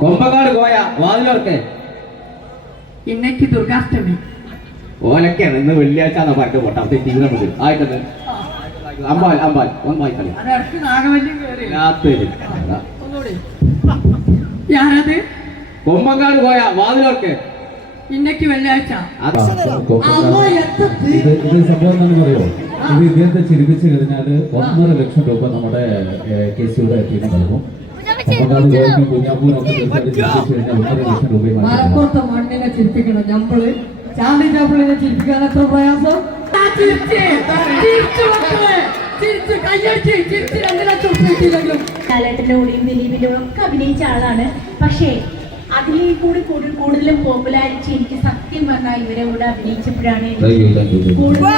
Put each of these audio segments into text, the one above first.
കൊമ്പക്കാട് പോയ വാതിലോർക്ക് ഇന്നേക്ക് ദുർഗാഷ്ടമി ഓലൊക്കെയാണ് ഇന്ന് വെള്ളിയാഴ്ച എന്നാ പറഞ്ഞ പോട്ടെ അപ്പൊ തീവ്രം ആയിട്ടത് അമ്പാൽ അമ്പാൽ ഒന്നായി കളി ഞാനത് കൊമ്പങ്കാട് പോയ വാതിലോർക്ക് ഇന്നേക്ക് വെള്ളിയാഴ്ച സംഭവം എന്താണെന്ന് പറയുമോ ഇത് ഇദ്ദേഹത്തെ ചിരിപ്പിച്ച് കഴിഞ്ഞാൽ ഒന്നര ലക്ഷം രൂപ നമ്മുടെ കെ സിയുടെ ടീമിന് നൽകും മലപ്പുറത്തെ ഒളിയും ദിലീപിലും ഒക്കെ അഭിനയിച്ച ആളാണ് പക്ഷേ അതിലേ കൂടി കൂടുതൽ കൂടുതലും പോപ്പുലാരിറ്റി എനിക്ക് സത്യം പറഞ്ഞാൽ ഇവരെ കൂടെ അഭിനയിച്ചപ്പോഴാണ് കൂടുതൽ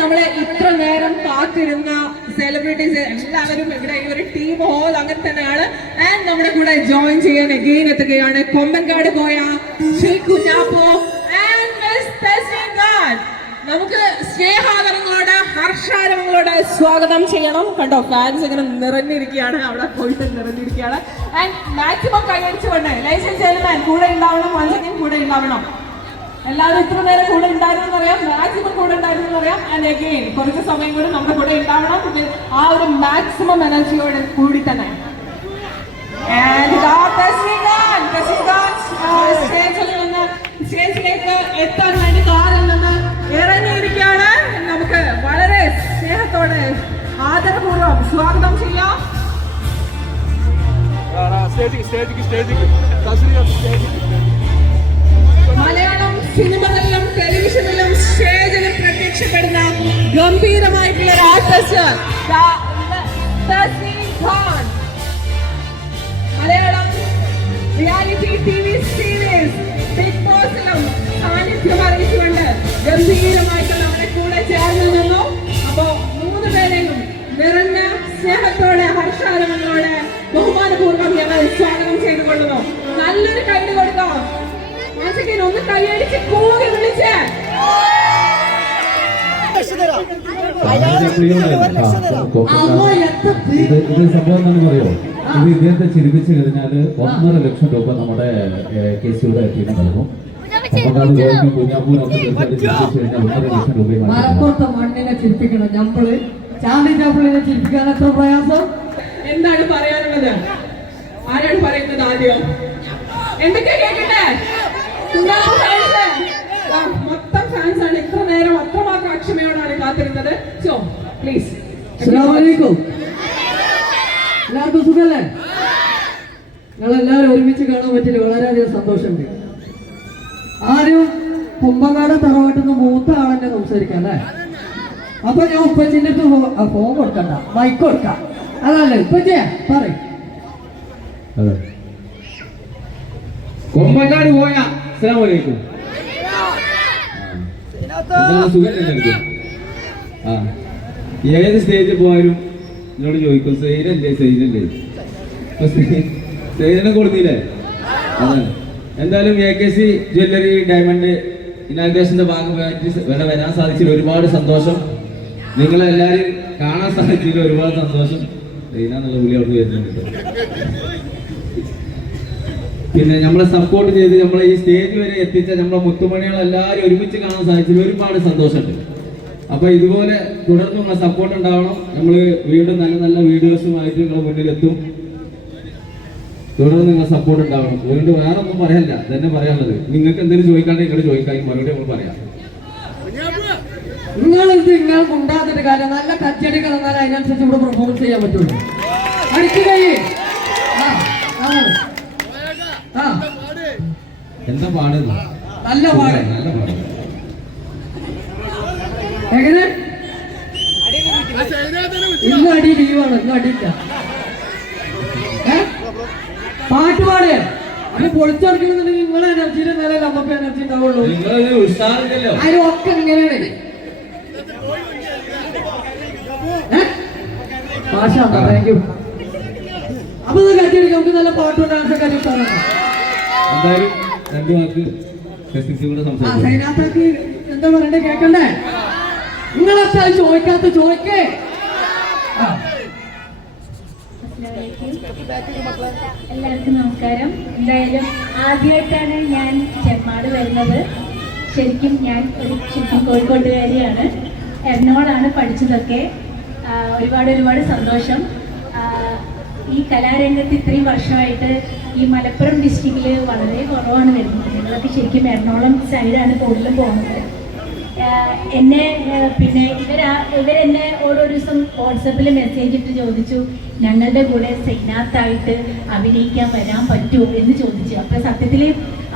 നമ്മളെ ഇത്ര നേരം കാത്തിരുന്ന സെലിബ്രിറ്റീസ് എല്ലാവരും ഇവിടെ ഒരു ടീം ഹോൾ അങ്ങനെ തന്നെയാണ് ആൻഡ് നമ്മുടെ കൂടെ ജോയിൻ ചെയ്യാൻ അഗെയിൻ എത്തുകയാണ് കൊമ്പൻകാട് പോയ കുഞ്ഞാപ്പോ നമുക്ക് സ്നേഹാദരങ്ങളോട് ഹർഷാരവങ്ങളോട് സ്വാഗതം ചെയ്യണം കണ്ടോ ഫാൻസ് ഇങ്ങനെ നിറഞ്ഞിരിക്കുകയാണ് അവിടെ പോയിട്ട് നിറഞ്ഞിരിക്കുകയാണ് ആൻഡ് മാക്സിമം കൈവരിച്ചുകൊണ്ട് ലൈസൻസ് ചെയർമാൻ കൂടെ ഉണ്ടാവണം അല്ലെങ്കിൽ കൂടെ ഉണ്ടാവണം എല്ലാവരും ഇത്ര നേരം കൂടെ ഉണ്ടായിരുന്നു പറയാം മാക്സിമം കൂടെ ഉണ്ടായിരുന്നു പറയാം ആൻഡ് അഗെയിൻ കുറച്ച് സമയം കൂടെ നമ്മുടെ കൂടെ ഉണ്ടാവണം പിന്നെ ആ ഒരു മാക്സിമം എനർജിയോടെ കൂടി തന്നെ കാറിൽ ഇറങ്ങിയിരിക്കുകയാണ് നമുക്ക് വളരെ സ്നേഹത്തോടെ ആദരപൂർവ്വം സ്വാഗതം ചെയ്യാം സ്റ്റേജിക്ക് സ്റ്റേജിക്ക് സ്റ്റേജിക്ക് സ്റ്റേജിക്ക് ഗംഭീരമായിട്ടുള്ള ഒരു മലയാളം റിയാലിറ്റി സീരീസ് ബിഗ് കൂടെ പേരെയും സ്വാഗതം നല്ലൊരു ഒന്ന് കൈയടിച്ച് കൂകി വിളിച്ച് ഇത് ഇത് സംഭവം എന്താണെന്ന് പറയോ ഇത് ഇദ്ദേഹത്തെ ചിരിപ്പിച്ചു കഴിഞ്ഞാൽ ഒന്നര ലക്ഷം രൂപ നമ്മുടെ കെ സിയുടെ ടീം നൽകും മലപ്പുറത്തെ മണ്ണിനെ ചിരിപ്പിക്കണം നമ്മള് ചാന്തി ചാപ്പിളിനെ ചിരിപ്പിക്കാൻ എത്ര പ്രയാസം എന്താണ് പറയാനുള്ളത് ആരാണ് പറയുന്നത് ആദ്യം എന്തൊക്കെയാ കേൾക്കട്ടെ നേരം അത്രമാത്രം അക്ഷമയോടാണ് കാത്തിരുന്നത് സോ പ്ലീസ് എല്ലാവർക്കും സുഖല്ലേ ഞങ്ങളെല്ലാവരും ഒരുമിച്ച് കാണാൻ പറ്റില്ല വളരെയധികം സന്തോഷമുണ്ട് ആരും കുമ്പങ്ങാട് തറവാട്ടിൽ നിന്ന് മൂത്ത ആളെന്നെ സംസാരിക്കാം അല്ലേ അപ്പൊ ഞാൻ ഉപ്പച്ചിന്റെ അടുത്ത് ഫോൺ കൊടുക്കണ്ട മൈക്ക് കൊടുക്കാം അതല്ലേ ഉപ്പച്ചിയാ പറയും കൊമ്പങ്ങാട് പോയാ അസ്സലാമലൈക്കും ആ ഏത് സ്റ്റേജിൽ പോയാലും എന്നോട് ചോദിക്കും സെയിനല്ലേ സെയിനല്ലേ സെയിനെ കൊടുത്തില്ലേ അതാണ് എന്തായാലും A K C jewellery diamond ഇനാഗ്രേഷന്റെ ഭാഗമായിട്ട് ഇവിടെ വരാൻ സാധിച്ചു ഒരുപാട് സന്തോഷം നിങ്ങളെല്ലാരും കാണാൻ സാധിച്ചതിൽ ഒരുപാട് സന്തോഷം സെയിന എന്നുള്ള വിളി അവർക്ക് വരുന്നുണ്ട് പിന്നെ നമ്മളെ സപ്പോർട്ട് ചെയ്ത് നമ്മളെ ഈ സ്റ്റേജ് വരെ എത്തിച്ച നമ്മളെ മുത്തുമണികളെ എല്ലാവരും ഒരുമിച്ച് കാണാൻ സാധിച്ചത് ഒരുപാട് സന്തോഷമുണ്ട് അപ്പോൾ ഇതുപോലെ തുടർന്ന് നമ്മളെ സപ്പോർട്ട് ഉണ്ടാവണം നമ്മൾ വീണ്ടും നല്ല നല്ല വീഡിയോസുമായിട്ട് നിങ്ങളെ മുന്നിലെത്തും തുടർന്ന് നിങ്ങളെ സപ്പോർട്ട് ഉണ്ടാവണം വീണ്ടും വേറെ ഒന്നും പറയല്ല തന്നെ പറയാനുള്ളത് നിങ്ങൾക്ക് എന്തെങ്കിലും ചോദിക്കാണ്ട് നിങ്ങൾ ചോദിക്കാൻ മറുപടി നമ്മൾ പറയാം നിങ്ങൾ നിങ്ങൾ ഉണ്ടാകുന്ന കാര്യം നല്ല കച്ചടികൾ എന്നാൽ അതിനനുസരിച്ച് ഇവിടെ പെർഫോമൻസ് ചെയ്യാൻ പറ്റുള്ളൂ എന്താ പാട് നല്ല പാട് നല്ല പാട് എങ്ങനെ ഇന്നും അടി ലീവാണ് ഇന്നും അടിയില്ല പാട്ട് പാടേ അത് പൊളിച്ചെടുക്കണമെന്നുണ്ടെങ്കിൽ നിങ്ങളെ എനർജിയുടെ നില നമുക്ക് എനർജി ഉണ്ടാവുള്ളൂ അതിനൊക്കെ ഇങ്ങനെയാണ് മാഷാ താങ്ക് യു അപ്പൊ ഇത് കച്ചെടുക്കാം നമുക്ക് നല്ല പാട്ട് പാട്ടും ഡാൻസൊക്കെ ഉഷാറാണ് എന്തായാലും രണ്ട് വാക്ക് എന്താ പറയണ്ടേ കേക്കണ്ടേ നിങ്ങളെ ചോദിക്കാത്ത ചോദിക്കേ എല്ലാവർക്കും നമസ്കാരം എന്തായാലും ആദ്യമായിട്ടാണ് ഞാൻ ചെമ്മാട് വരുന്നത് ശരിക്കും ഞാൻ ഒരു ശരിക്കും കോഴിക്കോട്ടുകാരിയാണ് എറണോളാണ് പഠിച്ചതൊക്കെ ഒരുപാട് ഒരുപാട് സന്തോഷം ഈ കലാരംഗത്ത് ഇത്രയും വർഷമായിട്ട് ഈ മലപ്പുറം ഡിസ്ട്രിക്റ്റിൽ വളരെ കുറവാണ് വരുന്നത് ഞങ്ങളൊക്കെ ശരിക്കും എറണാകുളം സൈഡാണ് കൂടുതലും പോകുന്നത് എന്നെ പിന്നെ ഇവരാ ഇവരെന്നെ ഓരോ ദിവസം വാട്സപ്പിൽ മെസ്സേജ് ഇട്ട് ചോദിച്ചു ഞങ്ങളുടെ കൂടെ സൈനാത്തായിട്ട് അഭിനയിക്കാൻ വരാൻ പറ്റുമോ എന്ന് ചോദിച്ചു അപ്പോൾ സത്യത്തിൽ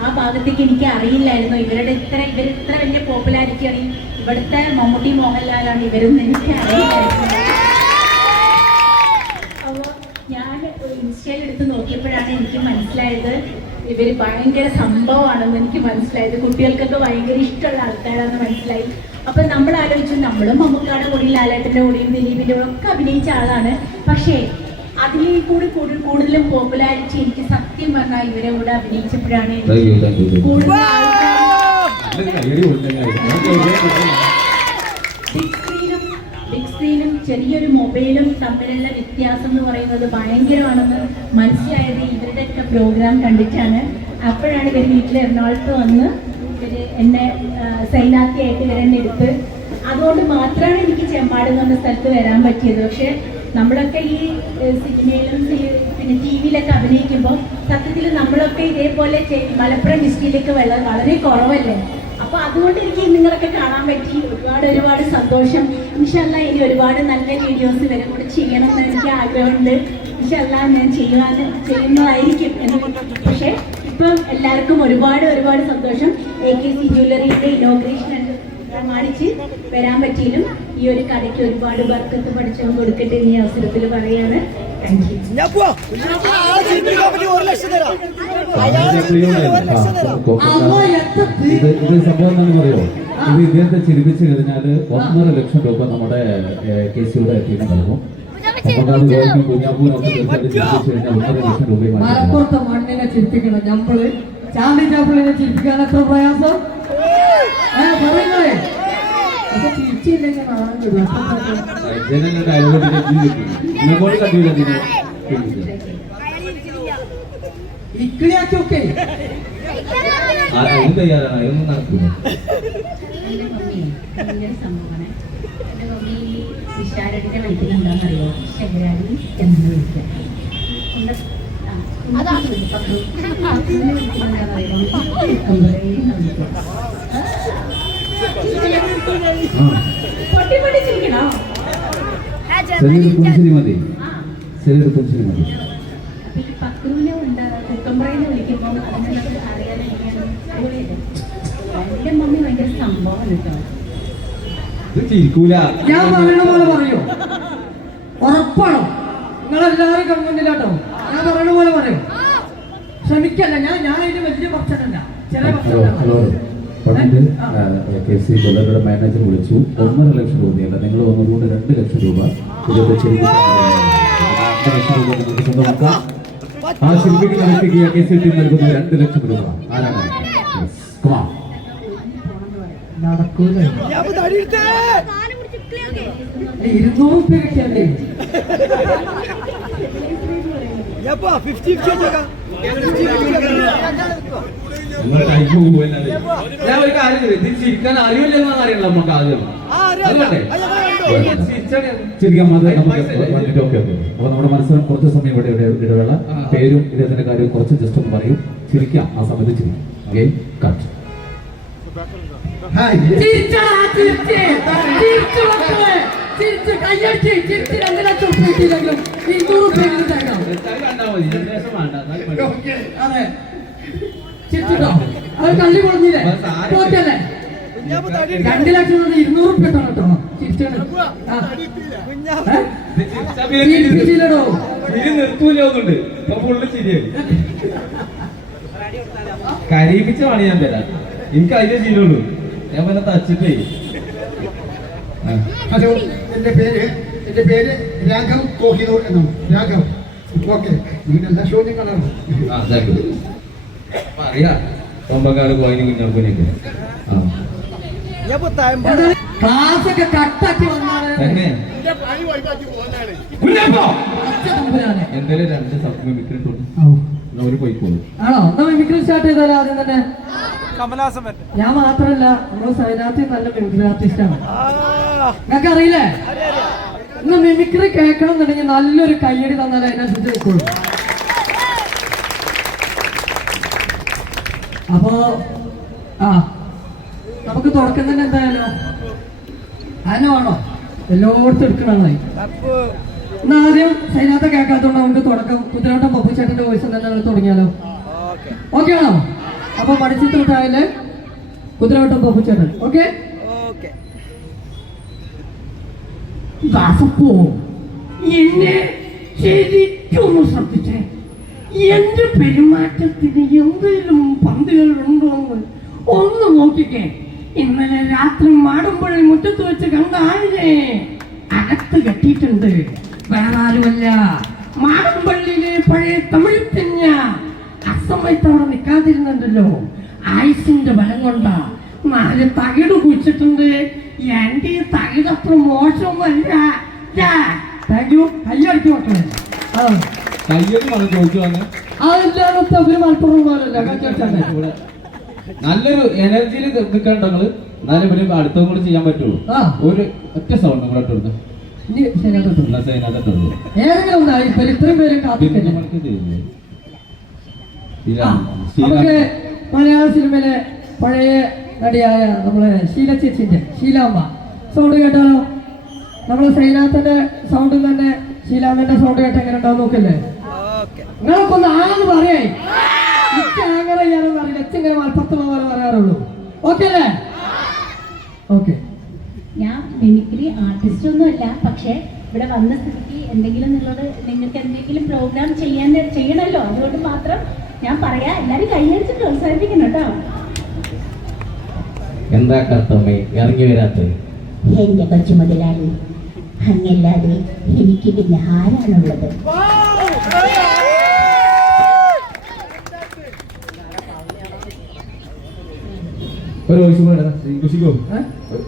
ആ ഭാഗത്തേക്ക് എനിക്ക് അറിയില്ലായിരുന്നു ഇവരുടെ ഇത്ര ഇവരിത്ര വലിയ പോപ്പുലാരിറ്റിയാണ് ഇവിടുത്തെ മമ്മൂട്ടി മോഹൻലാലാണ് ഇവരെന്ന് എനിക്ക് അറിയില്ലായിരുന്നു ഇൻസ്റ്റയിൽ എടുത്ത് നോക്കിയപ്പോഴാണ് എനിക്ക് മനസ്സിലായത് ഇവർ ഭയങ്കര സംഭവമാണെന്ന് എനിക്ക് മനസ്സിലായത് കുട്ടികൾക്കൊക്കെ ഭയങ്കര ഇഷ്ടമുള്ള ആൾക്കാരാണെന്ന് മനസ്സിലായി അപ്പൊ നമ്മൾ ആലോചിച്ചു നമ്മളും മമ്മൂക്കാടെ കൂടി ലാലേട്ടന്റെ കൂടിയും ദിലീപിന്റെ കൂടെ ഒക്കെ അഭിനയിച്ച ആളാണ് പക്ഷേ അതിലേ കൂടി കൂടുതൽ കൂടുതലും പോപ്പുലാരിറ്റി എനിക്ക് സത്യം പറഞ്ഞാൽ ഇവരെ കൂടെ അഭിനയിച്ചപ്പോഴാണ് കൂടുതൽ ചെറിയൊരു മൊബൈലും തമ്മിലുള്ള വ്യത്യാസം എന്ന് പറയുന്നത് ഭയങ്കരമാണെന്ന് മനസ്സിലായത് ഇവരുടെയൊക്കെ പ്രോഗ്രാം കണ്ടിട്ടാണ് അപ്പോഴാണ് ഇവർ വീട്ടിൽ എറണാകുളത്ത് വന്ന് ഇവര് എന്നെ സൈനാക്കിയായിട്ട് ഇവർ എടുത്ത് അതുകൊണ്ട് മാത്രമാണ് എനിക്ക് ചെമ്പാട് എന്ന പറഞ്ഞ സ്ഥലത്ത് വരാൻ പറ്റിയത് പക്ഷെ നമ്മളൊക്കെ ഈ സിനിമയിലും പിന്നെ ടി വിയിലൊക്കെ അഭിനയിക്കുമ്പോൾ സത്യത്തിൽ നമ്മളൊക്കെ ഇതേപോലെ മലപ്പുറം ഡിസ്ട്രിക്റ്റിലേക്ക് വളരെ കുറവല്ലേ അപ്പൊ അതുകൊണ്ട് എനിക്ക് നിങ്ങളൊക്കെ കാണാൻ പറ്റി ഒരുപാട് ഒരുപാട് സന്തോഷം ഇൻഷല്ല ഇനി ഒരുപാട് നല്ല വീഡിയോസ് വരെ കൂടെ ചെയ്യണം എന്ന് എനിക്ക് ആഗ്രഹമുണ്ട് ഇൻഷല്ല ഞാൻ ചെയ്യുവാൻ ചെയ്യുന്നതായിരിക്കും പക്ഷെ ഇപ്പൊ എല്ലാവർക്കും ഒരുപാട് ഒരുപാട് സന്തോഷം എ കെ സി ജ്വല്ലറിയുടെ ഇനോഗ്രേഷൻ പ്രമാണിച്ച് വരാൻ പറ്റിയിലും ഈ ഒരു കടയ്ക്ക് ഒരുപാട് ബർക്കത്ത് പഠിച്ചവൻ കൊടുക്കട്ടെ ഈ അവസരത്തിൽ പറയാണ് ഞാൻ പോവാ ഒരു ലക്ഷം തരാം ഇത് ഇത് സംഭവം എന്താണെന്ന് പറയോ ഇത് ഇദ്ദേഹത്തെ ചിരിപ്പിച്ചു കഴിഞ്ഞാൽ ഒന്നര ലക്ഷം രൂപ നമ്മുടെ കെ സിയുടെ ടീം നൽകും മലപ്പുറത്തെ മണ്ണിനെ ചിരിപ്പിക്കണം നമ്മള് ചാണ്ടി ചാപ്പിളിനെ ചിരിപ്പിക്കാൻ എത്ര പ്രയാസം പറയുന്നേ ഇക്കിളി ആക്കി ഒക്കെ അതിന് തയ്യാറാണ് അതൊന്നും നടക്കില്ല വിശാരടിന്റെ വൈദ്യം അറിയോ ശകരാടി എന്ന് വിളിക്കുക എന്താണെന്നറിയോ മതി ഞാൻ പറയണ പോലെ പറയോ ഉറപ്പാണോ നിങ്ങളെല്ലാവരും കൺമുന്നില്ലാട്ടോ ഞാൻ പറയണ പോലെ പറയോ ശ്രമിക്കല്ല ഞാൻ ഞാൻ അതിന്റെ വലിയ ഭക്ഷണല്ല ചെറിയ ഭക്ഷണല്ല പണ്ട് കെ സി ബദറുടെ മാനേജർ വിളിച്ചു ഒന്നര ലക്ഷം രൂപയല്ല നിങ്ങൾ വന്നതുകൊണ്ട് രണ്ട് ലക്ഷം രൂപ ഇതൊക്കെ ചെയ്ത് ലക്ഷം രൂപ നിങ്ങൾക്ക് സ്വന്തമാക്കാം ആ ശില്പിക്ക് നടത്തിക്കുക കെ സി ടി നൽകുന്ന രണ്ട് ലക്ഷം രൂപ ആരാണ് ഇരുന്നൂറ് പേരൊക്കെയല്ലേ ഫിഫ്റ്റി ഫിഫ്റ്റി ഫിഫ്റ്റി ഞാൻ ഒരു കാര്യം തിരിച്ചിരിക്കാൻ അറിയില്ല എന്നാണ് അറിയണം നമുക്ക് ആദ്യം ചിരിക്കാൻ അപ്പൊ നമ്മുടെ മനസ്സിൽ കുറച്ച് സമയം ഇവിടെ ഇടവേള പേരും ഇദ്ദേഹത്തിന്റെ കാര്യവും കുറച്ച് ജസ്റ്റ് ഒന്ന് പറയും ചിരിക്കാം ആ സമയത്ത് ചിരിക്കാം ഓക്കെ കട്ട് തിരിച്ച് അതെ ചിരിച്ചിട്ടോ അത് കള്ളി കൊടുത്തില്ലേ തോറ്റല്ലേ രണ്ട് ലക്ഷം ഇരുന്നൂറ് ഉപ്പ എത്തണം ചിരിച്ചോ കരീപിച്ച പണി ഞാൻ തരാം എനിക്ക് അതിലേ ചെയ്യുള്ളൂ ഞാൻ പിന്നെ തച്ചിട്ടേ ഹലോ എന്റെ പേര് എന്റെ പേര് രാഘവ് കോഹിനൂർ എന്നാണ് രാഘവ് ഓക്കെ ഇങ്ങനെല്ലാ ശൂന്യങ്ങളാണ് രണ്ട് സ്റ്റാർട്ട് ആദ്യം തന്നെ കമലാസം ഞാൻ മാത്രല്ല നമ്മുടെ സൈനാത്തി നല്ല മിമിക്രി ആർട്ടിസ്റ്റാണ് നിങ്ങൾക്ക് അറിയില്ലേ ഇന്ന് മിമിക്രി കേൾക്കണം എന്നുണ്ടെങ്കിൽ നല്ലൊരു കയ്യടി തന്നാൽ അതിനനുസരിച്ച് വെക്കുള്ളൂ അപ്പോ ആ നമുക്ക് തുടക്കം തന്നെ എന്തായാലോ ആനോ ആണോ എടുക്കണമായി എന്നാ ആദ്യം സൈനാത്ത കേൾക്കാത്തോണ്ട് നമുക്ക് തുടക്കം കുതിരോട്ടം ചേട്ടന്റെ വോയിസ് തന്നെ നമ്മൾ തുടങ്ങിയാലോ ഓക്കെ ആണോ അപ്പൊ മണിച്ചിത്രത്തായാലേ കുതിരോട്ടം പപ്പുച്ചേട്ടൻ ഓക്കെ ശരിക്കും ശ്രദ്ധിച്ചേ എന്റെ പെരുമാറ്റത്തിന് എന്തെങ്കിലും എന്ന് ഒന്ന് നോക്കിക്കേ ഇന്നലെ രാത്രി മാടുമ്പോഴേ മുറ്റത്ത് വെച്ച് കണ്ട അകത്ത് കെട്ടിയിട്ടുണ്ട് വേറാരുമല്ല മാടമ്പള്ളിയിലെ പഴയ തമിഴ് തെഞ്ഞ അസമയത്ത് അവിടെ നിൽക്കാതിരുന്നുണ്ടല്ലോ ആയുസിന്റെ ബലം കൊണ്ടാ നാല് തകിട് കുഴിച്ചിട്ടുണ്ട് എന്റെ ഈ തകിടത്ര അത്ര മോശമൊന്നുമല്ല അയ്യോ കയ്യടിച്ചു ആ കയ്യൊന്നും ചോദിച്ചു നല്ലൊരു എനർജിയിൽ നിൽക്കണ്ടോ നിങ്ങള് എന്നാലും പിന്നെ അടുത്തും കൂടെ ചെയ്യാൻ പറ്റുള്ളൂ ഒരു ഒറ്റ സൗണ്ട് നിങ്ങളെ ഇട്ടു മലയാള സിനിമയിലെ പഴയ നടിയായ നമ്മളെ ശീല ചേച്ചിന്റെ ശീലാമ്മ സൗണ്ട് കേട്ടാലോ നമ്മളെ സൈനാഥന്റെ സൗണ്ടിൽ തന്നെ ശീലാമ്മന്റെ സൗണ്ട് കേട്ട് എങ്ങനെ ഉണ്ടാവും നോക്കല്ലേ നിങ്ങൾക്കൊന്ന് ആന്ന് പറയാൻ അങ്ങനെ ചെയ്യാനൊന്നും അറിയില്ല എച്ചിങ്ങനെ മലപ്പുറത്തുള്ള പോലെ പറയാറുള്ളൂ ഓക്കെ അല്ലേ ഓക്കെ ഞാൻ മിമിക്രി ആർട്ടിസ്റ്റ് ഒന്നുമല്ല പക്ഷേ ഇവിടെ വന്ന സ്ഥിതിക്ക് എന്തെങ്കിലും നിങ്ങളോട് നിങ്ങൾക്ക് എന്തെങ്കിലും പ്രോഗ്രാം ചെയ്യാൻ ചെയ്യണമല്ലോ അതുകൊണ്ട് മാത്രം ഞാൻ പറയാ എല്ലാരും കൈയടിച്ച് പ്രോത്സാഹിപ്പിക്കണം കേട്ടോ എന്താ കർത്തമ്മേ ഇറങ്ങി വരാത്തത് എന്റെ കൊച്ചു മുതലാളി അങ്ങല്ലാതെ എനിക്ക് പിന്നെ ആരാണുള്ളത് ഒരു വോയിസ് കൂടെ ഇംഗ്ലീഷിക്കോ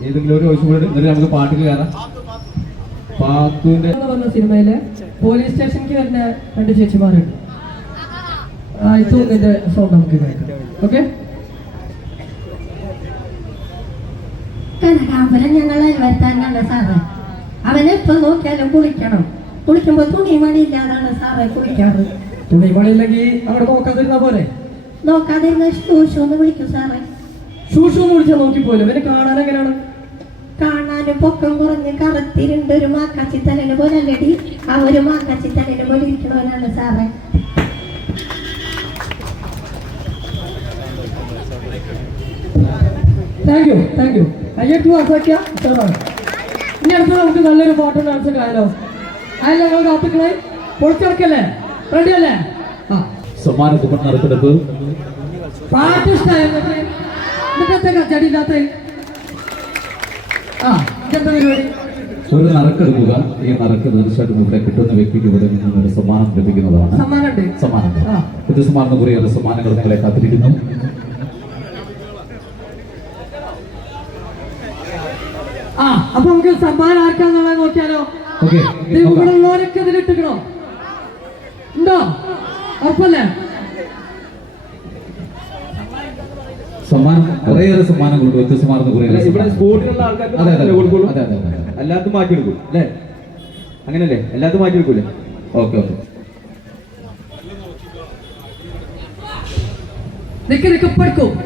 ഏതെങ്കിലും ഒരു വോയിസ് കൂടെ എന്നിട്ട് നമുക്ക് പാട്ട് കയറാം പാത്തുവിന്റെ പറഞ്ഞ സിനിമയിലെ പോലീസ് സ്റ്റേഷനിക്ക് വരുന്ന രണ്ട് ചേച്ചിമാരുണ്ട് ഇത്തൂന്നിന്റെ സൗണ്ട് നമുക്ക് കേൾക്കാം ഓക്കെ ഞങ്ങളെ വരുത്താനാണ് സാറേ അവനെ ഇപ്പൊ നോക്കിയാലും കുളിക്കണം കുളിക്കുമ്പോൾ തുണിമണി ഇല്ലാതാണ് സാറേ കുളിക്കാറ് തുണിമണി ഇല്ലെങ്കിൽ നോക്കാതിരുന്ന പോലെ നോക്കാതിരുന്ന ശൂശു എന്ന് വിളിക്കും സാറേ ഷൂഷു മുടിച്ചാൽ നോക്കിപ്പോലും ഇവനെ കാണാൻ എങ്ങനെയാണ് കാണാനും പൊക്കം കുറഞ്ഞ് കറുത്തിരുണ്ട് ഒരു മാക്കാച്ചി തലേനെ പോലെ അല്ലടി ആ ഒരു മാക്കാച്ചി തലേനെ പോലെ ഇരിക്കണവനാണ് സാറേ താങ്ക് യു താങ്ക് യു അയ്യട്ടു അസഖ്യ സാറാണ് ഇനി അടുത്ത് നമുക്ക് നല്ലൊരു പാട്ട് ഡാൻസ് ആയാലോ അയല്ല ഞങ്ങൾ കാത്തുക്കളായി പൊളിച്ചിറക്കല്ലേ റെഡിയല്ലേ ആ സമ്മാനത്തിൽ നടക്കെടുപ്പ് പാട്ട് ഇഷ്ടമായി നിങ്ങത്തെ കച്ചടി ആ എന്താ പരിപാടി ഒരു നറുക്കെടുക്കുക ഈ നറുക്ക് തീർച്ചയായിട്ടും ഇവിടെ കിട്ടുന്ന വ്യക്തിക്ക് ഇവിടെ നിന്നും ഒരു സമ്മാനം ലഭിക്കുന്നതാണ് സമ്മാനം ഋതുസമ്മാനം കുറിയുള്ള സമ്മാനങ്ങൾ നിങ്ങളെ കാത്തിരിക്കുന്നു ആ അപ്പൊ നമുക്ക് സമ്മാനം ആർക്കാന്നുള്ളത് നോക്കിയാലോ ഇവിടെ ഉള്ളവരൊക്കെ ഇതിലിട്ടിക്കണോ ഉണ്ടോ ഉറപ്പല്ലേ സമ്മാനം കുറേയേറെ സമ്മാനങ്ങളുണ്ട് വ്യത്യസ്തമാർന്ന കുറേ എല്ലാത്തും മാറ്റിയെടുക്കും അല്ലേ അങ്ങനല്ലേ എല്ലാത്തും മാറ്റിയെടുക്കൂലേ ഓക്കെ ഓക്കെ നിക്ക്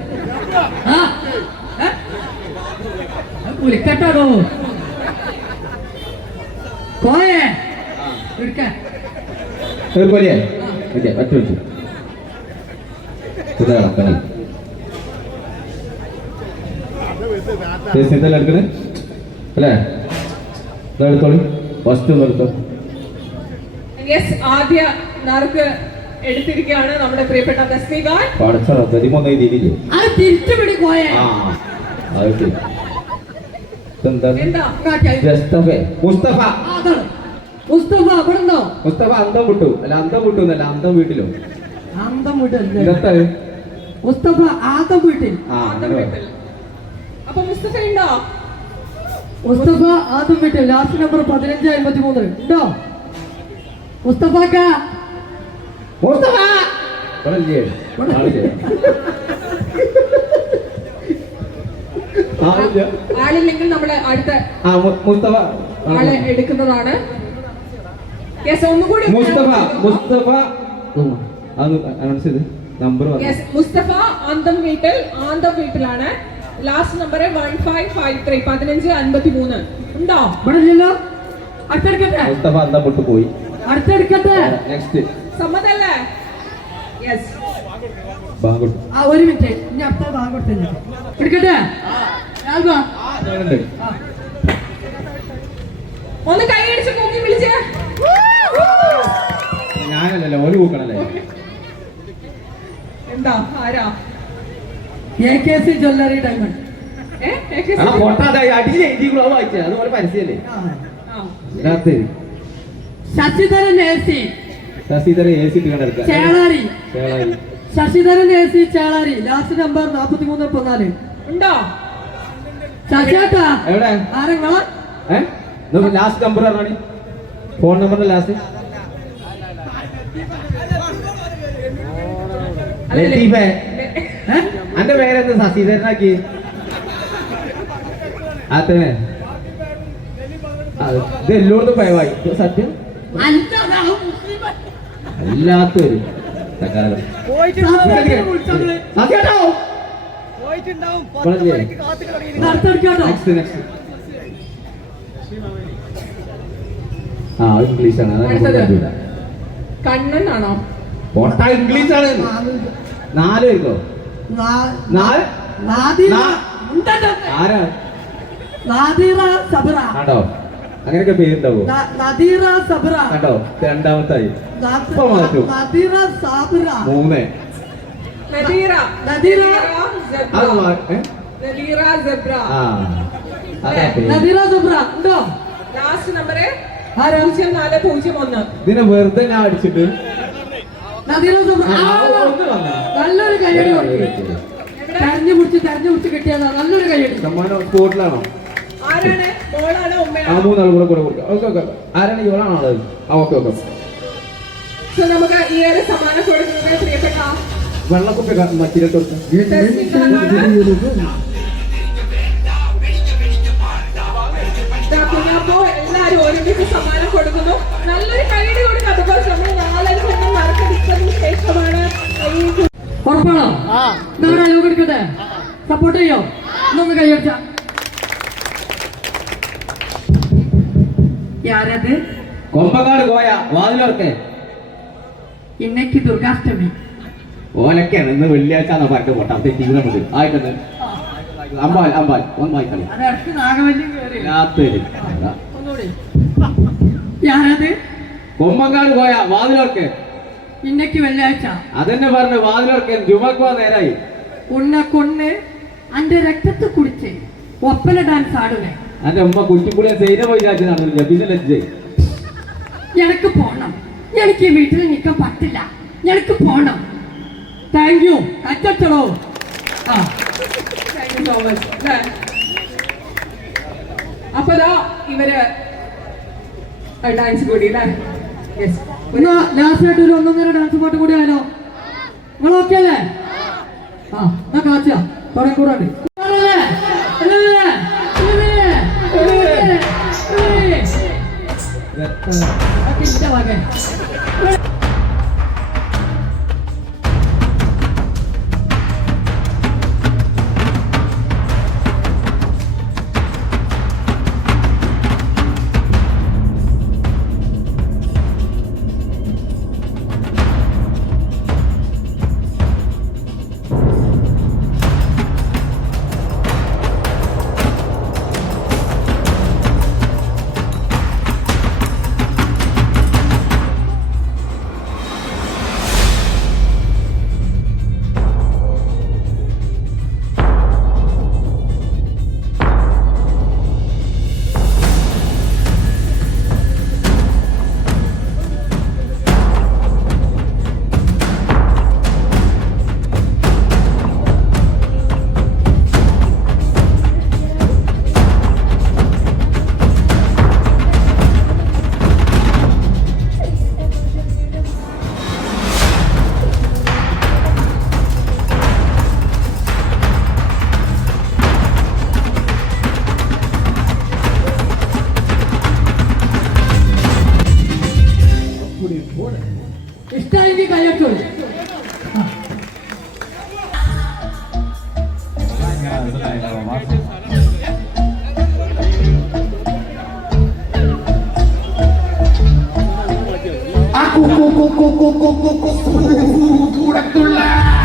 ഇതല്ല എടുക്കണേ അല്ലേ എടുത്തോളൂ വസ്തു എടുത്തോ ആദ്യ നറുക്ക് എടുത്തിരിക്കുകയാണ് നമ്മുടെ പ്രിയപ്പെട്ട തസ്മികാൻ പഠിച്ചോ പതിമൂന്നായി തിരിഞ്ഞു അത് തിരിച്ചുപിടി പോയ മുസ്തഫ മുസ്തഫ അവിടെന്നോ മുസ്തഫ അന്തം വിട്ടു അല്ല അന്തം വിട്ടു എന്നല്ല അന്തം വീട്ടിലോ അന്തം വീട്ടിൽ മുസ്തഫ ആദം വീട്ടിൽ ആ അങ്ങനെ അപ്പൊ മുസ്തഫ ഉണ്ടോ മുസ്തഫ ആദ്യം വിട്ടു ലാസ്റ്റ് നമ്പർ പതിനഞ്ച് അമ്പത്തി മൂന്ന് ഉണ്ടോ മുസ്തഫാക്ക മുസ്തഫ ആളില്ലെങ്കിൽ നമ്മള് അടുത്ത മുസ്തഫ ആളെ എടുക്കുന്നതാണ് ഒന്നുകൂടി മുസ്തഫ മുസ്തഫ അനൗൺസ് ചെയ്ത് നമ്പർ മുസ്തഫ ആന്തം വീട്ടിൽ ആന്തം വീട്ടിലാണ് last number one five five three പതിനഞ്ച് അൻപത്തി മൂന്ന് ഉണ്ടോ മുസ്തഫ പോയി നെക്സ്റ്റ് യെസ് ആ ഒരു മിനിറ്റ് ഒന്ന് ഞാനല്ലല്ലോ ഒരു കൂക്കണല്ലേ എന്താ ആരാ Sasidharan A C Sasidharan A C Chelari last number നാപ്പത്തി മൂന്ന് പതിനാല് ഉണ്ടോ ശശിയേട്ടാ ലാസ്റ്റ് നമ്പർ ഫോൺ നമ്പറിന്റെ ലാസ്റ്റ് അന്റെ പേരെന്ത് ശശിധരനാക്കി അതെ ഇത് എല്ലായിടത്തും ഭയമായി സത്യം അല്ലാത്തൊരു ആ കണ്ണനാണോ ഇംഗ്ലീഷ് ആണ് നാല് കണ്ടോ അങ്ങനെയൊക്കെ പേരുണ്ടാവോ സബ്ര കണ്ടോ രണ്ടാമത്തായി സബ്ര ആ സബ്ര നമ്പർ ഇതിനെ വെറുതെ ഞാൻ അടിച്ചിട്ട് നല്ലൊരു കയ്യടി കരഞ്ഞു മുറിച്ച് കരഞ്ഞു മുറിച്ച് കിട്ടിയതാ നല്ലൊരു കയ്യടി സമ്മാനം സ്പോട്ടിലാണോ ആ മൂന്നാൾ കൂടെ കൂടെ കൊടുക്കാം ഓക്കെ ഓക്കെ ആരാണ് ഇവളാണോ ആളത് ആ ഓക്കെ ഓക്കെ നമുക്ക് സമ്മാനം വെള്ളക്കുപ്പി മറ്റിരട്ടോർക്ക് എല്ലാരും ഒരുമിച്ച് സമ്മാനം കൊടുക്കുന്നു നല്ലൊരു കൈഡി കൊടുക്കുന്നു ഉറപ്പാണോ നിങ്ങളുടെ യോഗ എടുക്കട്ടെ സപ്പോർട്ട് ചെയ്യോ ഇന്നൊന്ന് കൈയടിച്ച യാരത് കൊമ്പക്കാട് പോയ വാതിലോർക്കെ ഇന്നേക്ക് ദുർഗാഷ്ടമി ഓനൊക്കെയാണ് ഇന്ന് വെള്ളിയാഴ്ച എന്നാ പാട്ട് പോട്ടാ തീവ്രം ആയിട്ടത് അമ്പാൽ അമ്പാൽ ഒന്നായി കളി യാരത് കൊമ്പങ്കാട് പോയ വാതിലോർക്കെ ഇന്നക്ക് വെള്ളിയാഴ്ച അതെന്നെ പറഞ്ഞു വാതിലൊർക്കൻ ജുമാക്കുവാ നേരായി ഉണ്ണെ കൊണ്ണ് അന്റെ രക്തത്ത് കുടിച്ച് ഒപ്പന ഡാൻസ് ആടുന്നേ അന്റെ ഉമ്മ കുറ്റിപ്പുളിയെ പോയി പോയില്ലാച്ചു നടന്നില്ല പിന്നെ ലജ്ജ എനിക്ക് പോണം എനിക്ക് ഈ വീട്ടിൽ നിൽക്കാൻ പറ്റില്ല എനിക്ക് പോണം താങ്ക് യു അച്ചോ ആ സോ മച്ച് അപ്പൊ ഇവര് ഡാൻസ് കൂടി അല്ലേ ഒന്ന് ലാസ്റ്റ് ആയിട്ട് ഒരു ഒന്നൊന്നര ഡാൻസ് പാട്ട് കൂടി ആയാലോ നിങ്ങൾ ഓക്കെ അല്ലേ ആ എന്നാ കാച്ച കുറെ കൂടെ ഉണ്ട് ഇഷ്ടമാകെ nada más. cu,